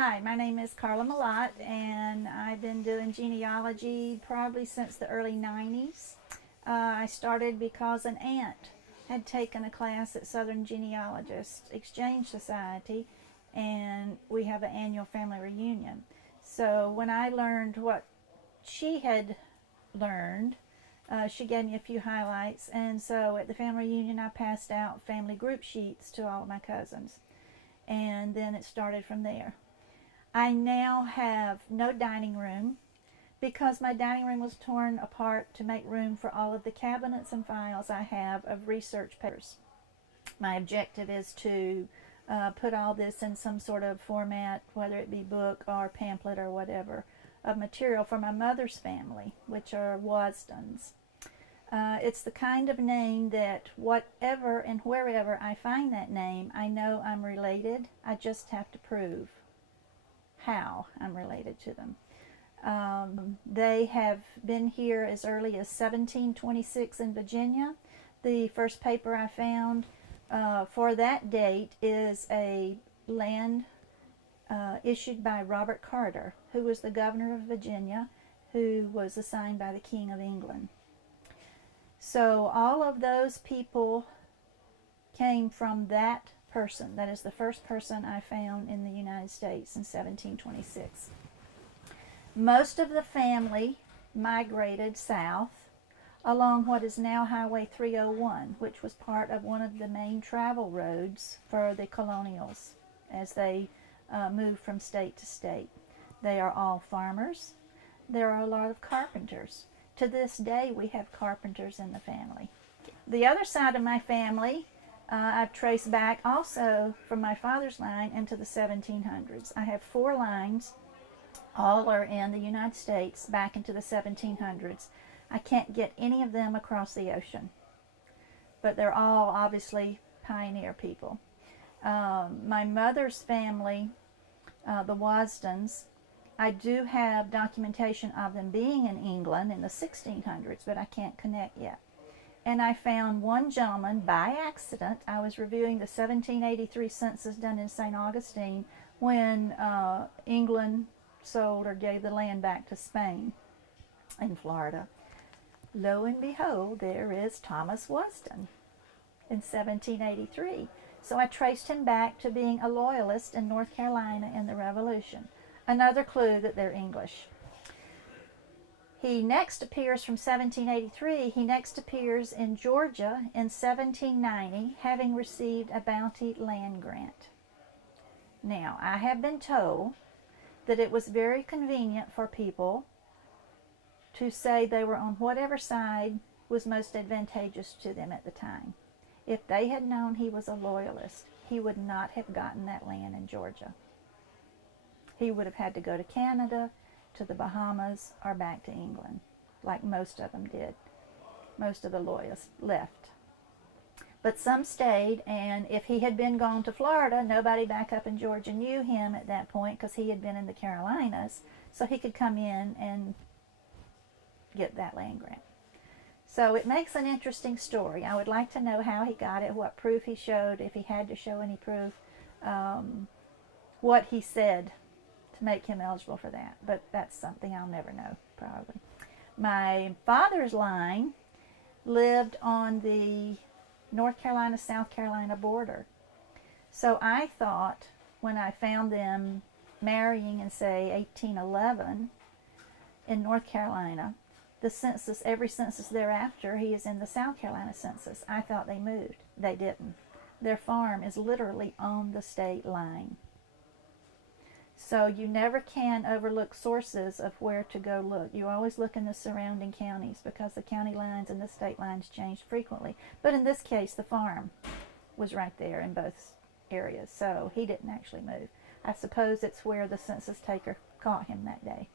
Hi, my name is Carla Malott, and I've been doing genealogy probably since the early 90s. I started because an aunt had taken a class at Southern Genealogists Exchange Society, and we have an annual family reunion. So when I learned what she had learned, she gave me a few highlights, and so at the family reunion I passed out family group sheets to all of my cousins, and then it started from there. I now have no dining room because my dining room was torn apart to make room for all of the cabinets and files I have of research papers. My objective is to put all this in some sort of format, whether it be book or pamphlet or whatever, of material for my mother's family, which are Wasdens. It's the kind of name that whatever and wherever I find that name, I know I'm related. I just have to prove how I'm related to them. They have been here as early as 1726 in Virginia. The first paper I found for that date is a land issued by Robert Carter, who was the governor of Virginia, who was assigned by the King of England. So all of those people came from that person. That is the first person I found in the United States in 1726. Most of the family migrated south along what is now Highway 301, which was part of one of the main travel roads for the colonials as they moved from state to state. They are all farmers. There are a lot of carpenters. To this day, we have carpenters in the family. The other side of my family, I've traced back also from my father's line into the 1700s. I have 4 lines. All are in the United States back into the 1700s. I can't get any of them across the ocean, but they're all obviously pioneer people. My mother's family, the Wasdens, I do have documentation of them being in England in the 1600s, but I can't connect yet. And I found one gentleman by accident. I was reviewing the 1783 census done in St. Augustine when England sold or gave the land back to Spain in Florida. Lo and behold, there is Thomas Wasden in 1783. So I traced him back to being a loyalist in North Carolina in the Revolution. Another clue that they're English. He next appears from 1783. He next appears in Georgia in 1790, having received a bounty land grant. Now, I have been told that it was very convenient for people to say they were on whatever side was most advantageous to them at the time. If they had known he was a loyalist, he would not have gotten that land in Georgia. He would have had to go to Canada, to the Bahamas, or back to England, like most of them did. Most of the loyalists left. But some stayed, and if he had been gone to Florida, nobody back up in Georgia knew him at that point because he had been in the Carolinas, so he could come in and get that land grant. So it makes an interesting story. I would like to know how he got it, what proof he showed, if he had to show any proof, what he said to make him eligible for that. But that's something I'll never know, probably. My father's line lived on the North Carolina-South Carolina border. So I thought when I found them marrying in, say, 1811 in North Carolina, the census, every census thereafter, he is in the South Carolina census. I thought they moved. They didn't. Their farm is literally on the state line. So you never can overlook sources of where to go look. You always look in the surrounding counties because the county lines and the state lines change frequently. But in this case, the farm was right there in both areas. So he didn't actually move. I suppose it's where the census taker caught him that day.